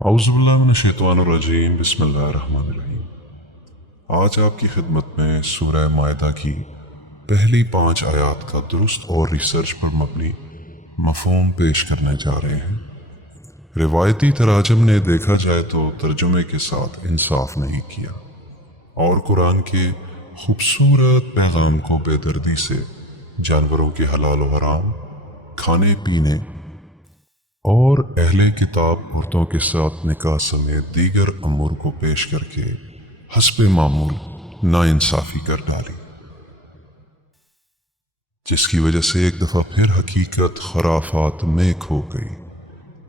اعوذ باللہ من الشیطان الرجیم، بسم اللہ الرحمن الرحیم۔ آج آپ کی خدمت میں سورہ مائدہ کی پہلی 5 آیات کا درست اور ریسرچ پر مبنی مفہوم پیش کرنے جا رہے ہیں۔ روایتی تراجم نے دیکھا جائے تو ترجمے کے ساتھ انصاف نہیں کیا اور قرآن کے خوبصورت پیغام کو بے دردی سے جانوروں کے حلال و حرام، کھانے پینے اور اہل کتاب عورتوں کے ساتھ نکاح سمیت دیگر امور کو پیش کر کے حسب معمول ناانصافی کر ڈالی، جس کی وجہ سے ایک دفعہ پھر حقیقت خرافات میں کھو گئی۔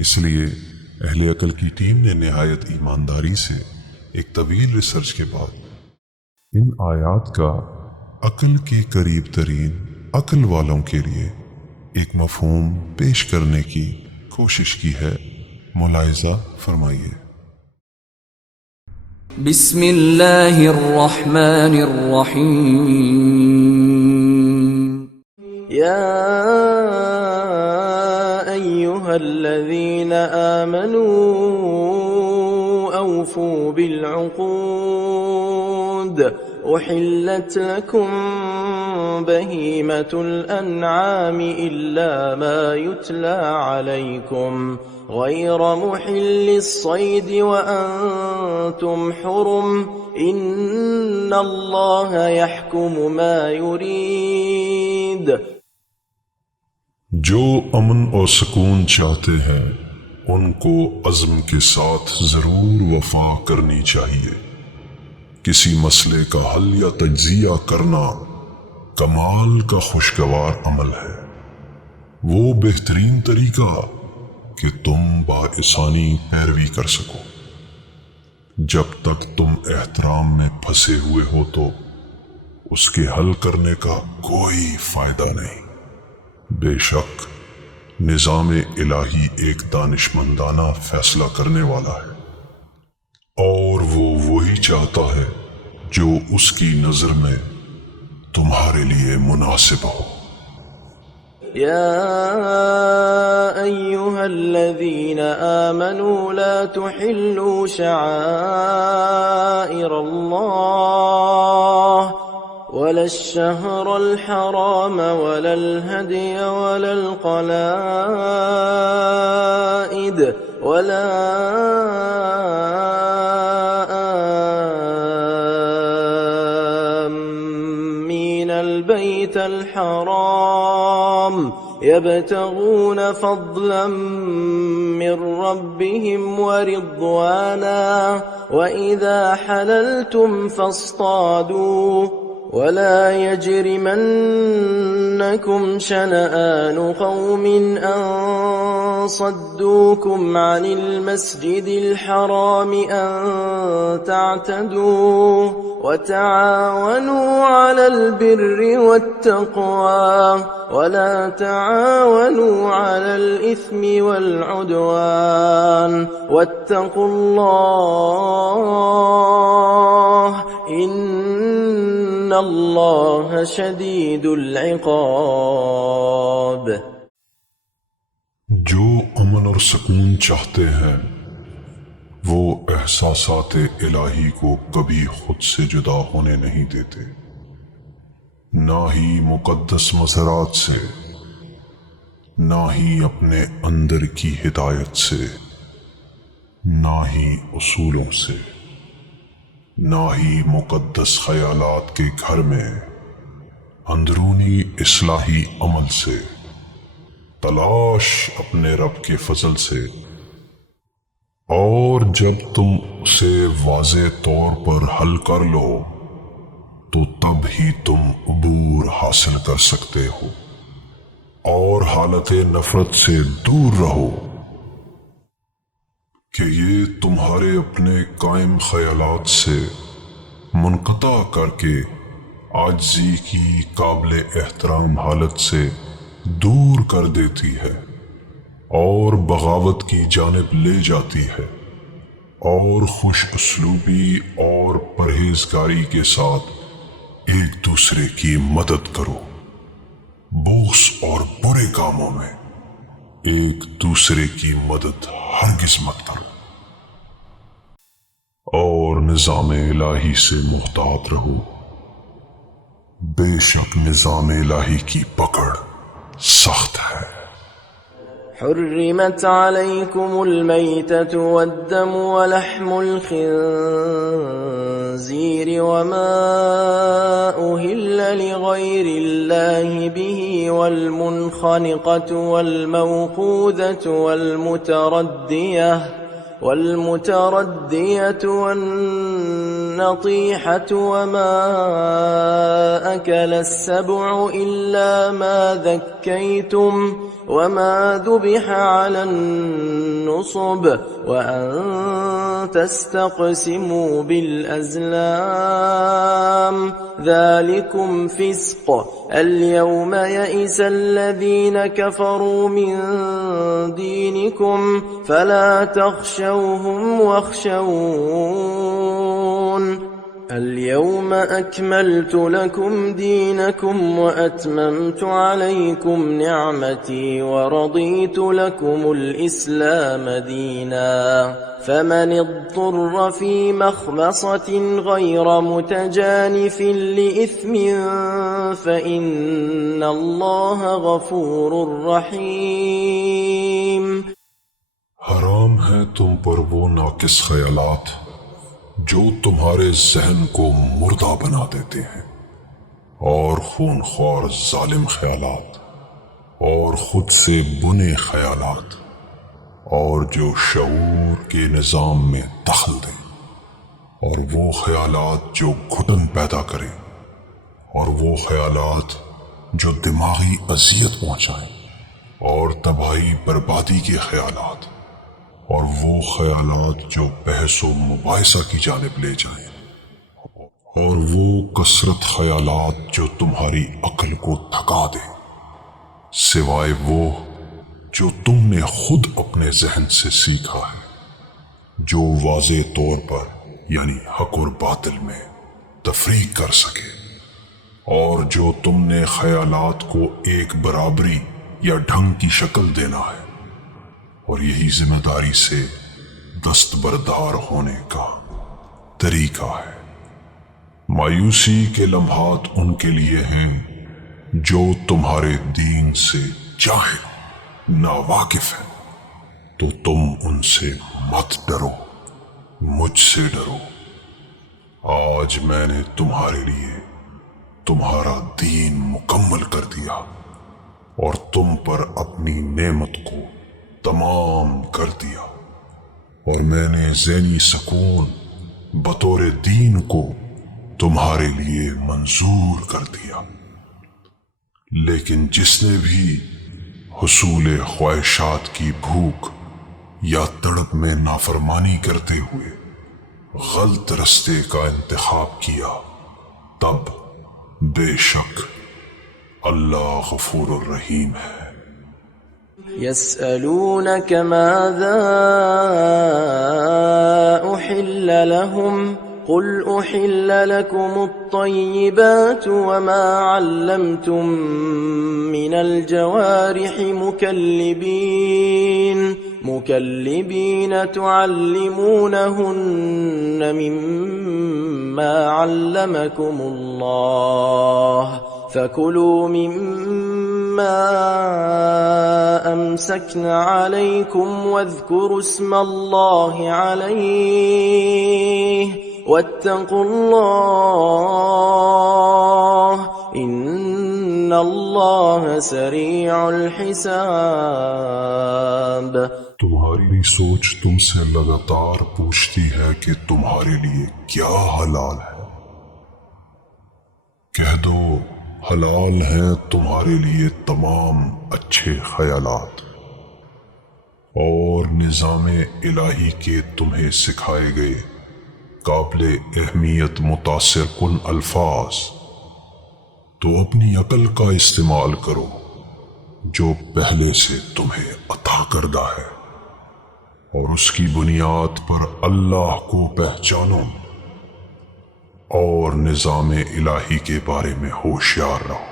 اس لیے اہل عقل کی ٹیم نے نہایت ایمانداری سے ایک طویل ریسرچ کے بعد ان آیات کا عقل کے قریب ترین عقل والوں کے لیے ایک مفہوم پیش کرنے کی کوشش کی ہے۔ ملاحظہ فرمائیے۔ بسم اللہ الرحمن الرحیم۔ یا ایہا الذین آمنوا اوفوا بالعقود احلت لکم بہیمة الانعام الا ما یتلی علیکم غیر محل الصید وانتم حرم ان اللہ یحکم ما یرید۔ جو امن اور سکون چاہتے ہیں ان کو عزم کے ساتھ ضرور وفا کرنی چاہیے۔ کسی مسئلے کا حل یا تجزیہ کرنا کمال کا خوشگوار عمل ہے، وہ بہترین طریقہ کہ تم بآسانی پیروی کر سکو۔ جب تک تم احترام میں پھنسے ہوئے ہو تو اس کے حل کرنے کا کوئی فائدہ نہیں۔ بے شک نظام الہی ایک دانشمندانہ فیصلہ کرنے والا ہے، اور وہ وہی چاہتا ہے جو اس کی نظر میں تمہارے لیے مناسب ہو۔ یا ایہا الذین آمنوا لا تحلوا شعائر اللہ ولا الشهر الحرام ولا الهدي ولا القلائد ولا آمين البيت الحرام يبتغون فضلا من ربهم ورضوانا وإذا حللتم فاصطادوا ولا يجرمنكم شنآن قوم أن صدوكم عن المسجد الحرام أن تعتدوا وتعاونوا على البر والتقوى ولا تعاونوا على الإثم والعدوان واتقوا الله إن اللہ شدید العقاب۔ جو امن اور سکون چاہتے ہیں وہ احساسات الہی کو کبھی خود سے جدا ہونے نہیں دیتے، نہ ہی مقدس مسرات سے، نہ ہی اپنے اندر کی ہدایت سے، نہ ہی اصولوں سے، نہ ہی مقدس خیالات کے گھر میں اندرونی اصلاحی عمل سے، تلاش اپنے رب کے فضل سے، اور جب تم اسے واضح طور پر حل کر لو تو تب ہی تم عبور حاصل کر سکتے ہو، اور حالت نفرت سے دور رہو کہ یہ تمہارے اپنے قائم خیالات سے منقطع کر کے عاجزی کی قابل احترام حالت سے دور کر دیتی ہے اور بغاوت کی جانب لے جاتی ہے، اور خوش اسلوبی اور پرہیزگاری کے ساتھ ایک دوسرے کی مدد کرو۔ بغض اور برے کاموں میں ایک دوسرے کی مدد ہرگز مت کرو۔ اور نظام الہی سے محتاط رہو، بے شک نظام الہی کی پکڑ سخت ہے۔ حرمت عليكم الميتة والدم ولحم الخنزير وما أهل لغير الله به والمنخنقة والموقوذة والمتردية والنطيحة وما أكل السبع إلا ما ذكيتم وما ذبح على النصب وأن تستقسموا بالأزلام ذلكم فسق اليوم يئس الذين كفروا من دينكم فلا تخشوهم واخشون اليوم أكملت لكم دينكم وأتممت عليكم نعمتي ورضيت لكم الإسلام دينا فمن اضطر في مخمصة غير متجانف لإثم فإن الله غفور رحيم۔ حرام ہے تم پر وہ ناقص خیالات جو تمہارے ذہن کو مردہ بنا دیتے ہیں، اور خون خوار ظالم خیالات، اور خود سے بنے خیالات، اور جو شعور کے نظام میں دخل دیں، اور وہ خیالات جو گھٹن پیدا کریں، اور وہ خیالات جو دماغی اذیت پہنچائیں، اور تباہی بربادی کے خیالات، اور وہ خیالات جو بحث و مباحثہ کی جانب لے جائیں، اور وہ کثرت خیالات جو تمہاری عقل کو تھکا دیں، سوائے وہ جو تم نے خود اپنے ذہن سے سیکھا ہے، جو واضح طور پر یعنی حق اور باطل میں تفریق کر سکے، اور جو تم نے خیالات کو ایک برابری یا ڈھنگ کی شکل دینا ہے، اور یہی ذمہ داری سے دستبردار ہونے کا طریقہ ہے۔ مایوسی کے لمحات ان کے لیے ہیں جو تمہارے دین سے جاہل ناواقف ہیں، تو تم ان سے مت ڈرو، مجھ سے ڈرو۔ آج میں نے تمہارے لیے تمہارا دین مکمل کر دیا اور تم پر اپنی نعمت کو تمام کر دیا، اور میں نے ذہنی سکون بطور دین کو تمہارے لیے منظور کر دیا۔ لیکن جس نے بھی حصول خواہشات کی بھوک یا تڑپ میں نافرمانی کرتے ہوئے غلط رستے کا انتخاب کیا، تب بے شک اللہ غفور الرحیم ہے۔ يسألونك ماذا أحل لهم قل أحل لكم الطيبات وما علمتم من الجوارح مكلبين تعلمونهن مما علمكم الله فكلوا مما أمسكن عليكم واذكروا اسم الله عليه واتقوا الله إن الله سريع الحساب۔ تمہاری سوچ تم سے لگاتار پوچھتی ہے کہ تمہارے لیے کیا حلال ہے۔ کہہ دو حلال ہیں تمہارے لیے تمام اچھے خیالات اور نظام الہی کے تمہیں سکھائے گئے قابل اہمیت متاثر کن الفاظ، تو اپنی عقل کا استعمال کرو جو پہلے سے تمہیں عطا کردہ ہے، اور اس کی بنیاد پر اللہ کو پہچانو اور نظام الہی کے بارے میں ہوشیار رہو۔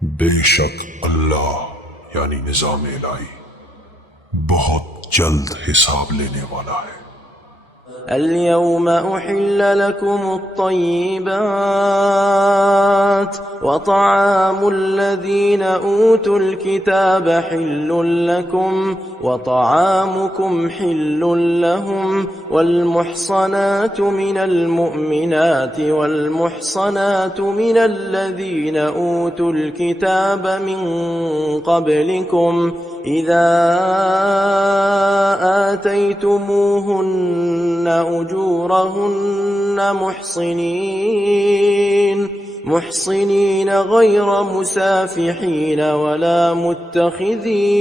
بے شک اللہ یعنی نظام الہی بہت جلد حساب لینے والا ہے۔ اليوم أحل لكم الطيبات وطعام الذين أوتوا الكتاب حل لكم وطعامكم حل لهم والمحصنات من المؤمنات والمحصنات من الذين أوتوا الكتاب من قبلكم إذا آتيتموهن أجورهن محصنين غير مسافحين ولا متخذي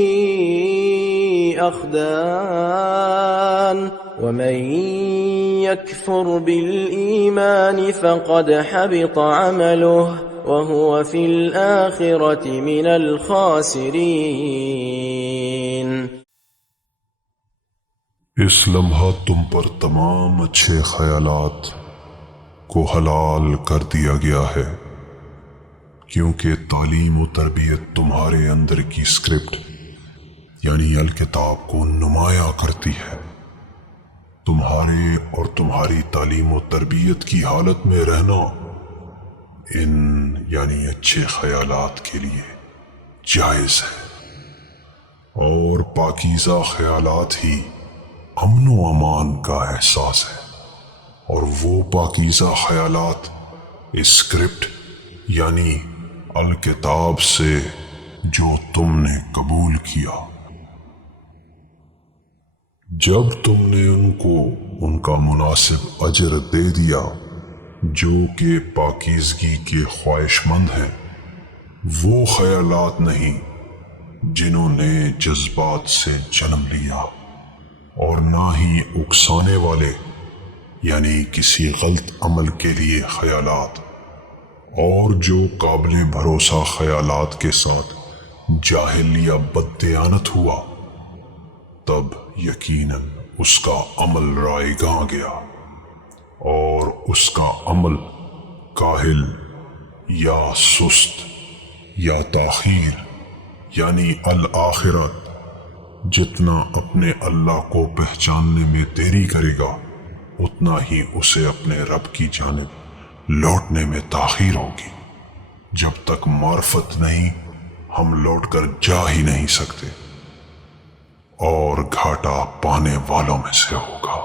أخدان ومن يكفر بالإيمان فقد حبط عمله وهو في الآخرة من الخاسرين۔ اس لمحہ تم پر تمام اچھے خیالات کو حلال کر دیا گیا ہے، کیونکہ تعلیم و تربیت تمہارے اندر کی اسکرپٹ یعنی الکتاب کو نمایاں کرتی ہے۔ تمہارے اور تمہاری تعلیم و تربیت کی حالت میں رہنا ان یعنی اچھے خیالات کے لیے جائز ہے، اور پاکیزہ خیالات ہی امن و امان کا احساس ہے، اور وہ پاکیزہ خیالات اسکرپٹ یعنی الکتاب سے جو تم نے قبول کیا۔ جب تم نے ان کو ان کا مناسب اجر دے دیا جو کہ پاکیزگی کے خواہش مند ہیں، وہ خیالات نہیں جنہوں نے جذبات سے جنم لیا، اور نہ ہی اکسانے والے یعنی کسی غلط عمل کے لیے خیالات، اور جو قابل بھروسہ خیالات کے ساتھ جاہل یا بددیانت ہوا، تب یقیناً اس کا عمل رائیگاں گیا، اور اس کا عمل کاہل یا سست یا تاخیر یعنی الآخرت جتنا اپنے اللہ کو پہچاننے میں دیری کرے گا، اتنا ہی اسے اپنے رب کی جانب لوٹنے میں تاخیر ہوگی۔ جب تک معرفت نہیں، ہم لوٹ کر جا ہی نہیں سکتے، اور گھاٹا پانے والوں میں سے ہوگا۔